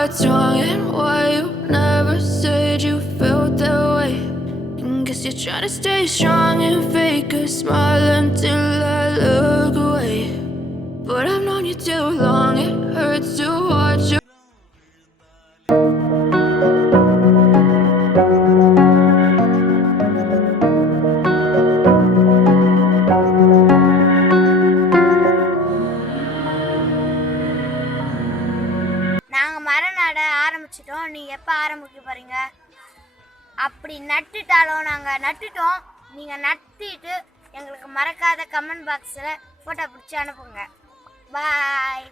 what's wrong and why you never said you felt that way. And guess you're trying to stay strong and fake a smile until I look away. But I've known you too long, it hurts to watch you. நாங்கள் மரம் நட ஆரம்பிச்சிட்டோம். நீங்கள் எப்போ ஆரம்பிக்க போகிறீங்க? அப்படி நட்டுட்டாலும் நாங்கள் நட்டுட்டோம். நீங்கள் நட்டிட்டு எங்களுக்கு மறக்காத கமெண்ட் பாக்ஸில் ஃபோட்டோ பிடிச்சி அனுப்புங்க. பாய்.